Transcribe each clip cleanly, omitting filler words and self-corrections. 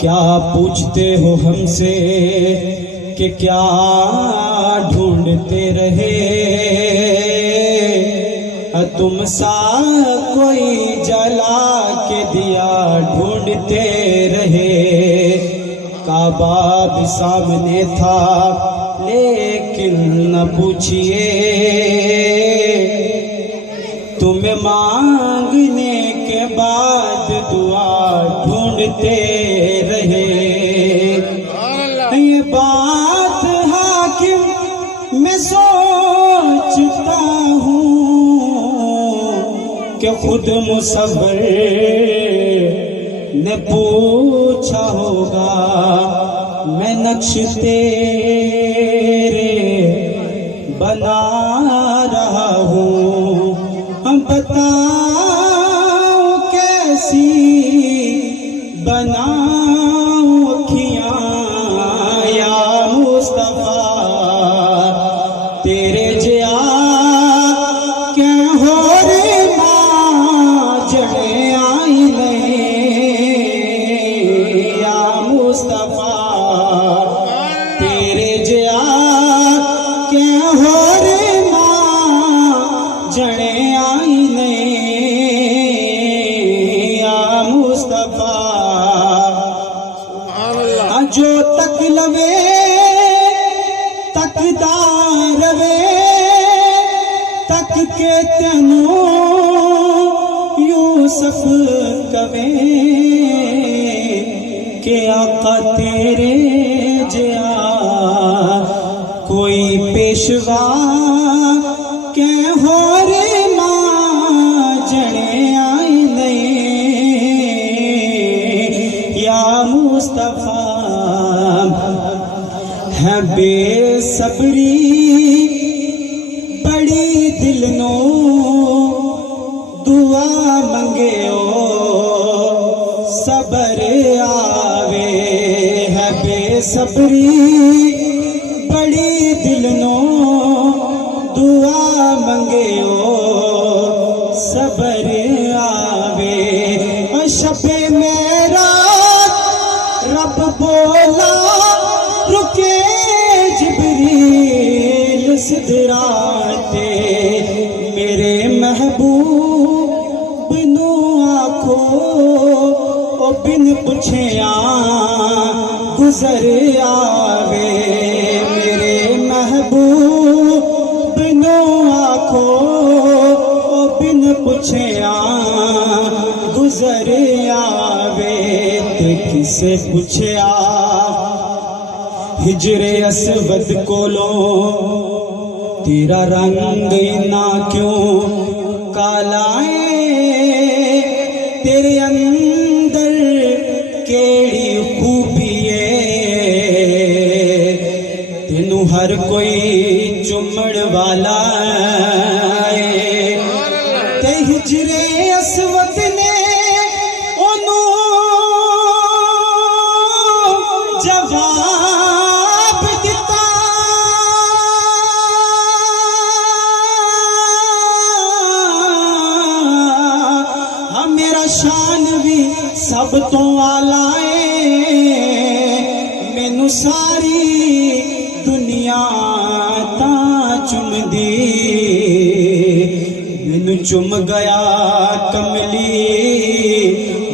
क्या पूछते हो हमसे कि क्या ढूंढते रहे, तुम सा कोई जला के दिया ढूंढते रहे। काबा भी सामने था लेकिन न पूछिए, तुम्हें मांगने के बाद दुआ ढूंढते रहे। ये बात हाकिम मैं सोचता हूँ कि खुद मुसव्विर ने पूछा होगा। मैं नक्श तेरे बना रहा हूँ, हम बताओ कैसी बनाऊं अखियां या मुस्तफा तेरे जिया क्या हो रे माँ जड़े आई नहीं या मुस्तफा तेरे जिया क्या हो रे माँ जड़े आई नहीं या मुस्तफा। जो तक लवे तकदार वे तक के तेनू यूसुफ कवे के आका तेरे जिया कोई पेशवा के हो रे माँ जड़े आई नहीं या मुस्तफा। है बेसब्री बड़ी दिल नो दुआ मंगे सबर आवे। है बेसब्री बड़ी दिल नो दुआ मंगे सबर आवे। शबे मेरा रब बोला रुके जिब्रील सिदराते मेरे महबूब बिनु आखो ओ बिन पुछिया गुजर आवे। मेरे महबूब बिनु आखो ओ बिन पुछिया गुजर आवे। ते किसे पुछया हिजरे असवद कोलो तेरा रंग ना क्यों कालाए, तेरे अंदर केड़ी खूबी है तेनू हर कोई चुमड़ वाला है। ते हिजरे असवद ने ओनू जवाब दिता, हाँ मेरा शान भी सब तो आला है। मैनू सारी दुनिया ता चुम दी, मैनू चुम गया कमली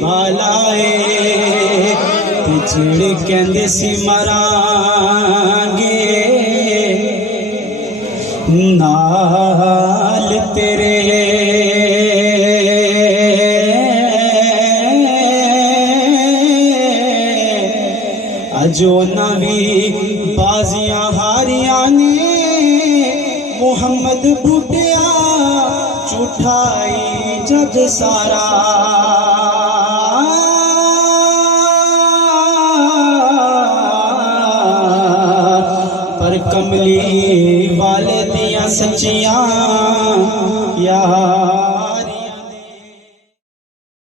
वालाए। जेड़े कहंदे सी मरांगे नाल तेरे, अजो नवी बाजियां हारियां ने मुहम्मद बूटिया झूठाई जग सारा। पर कमली वाले दिया सच्चियां या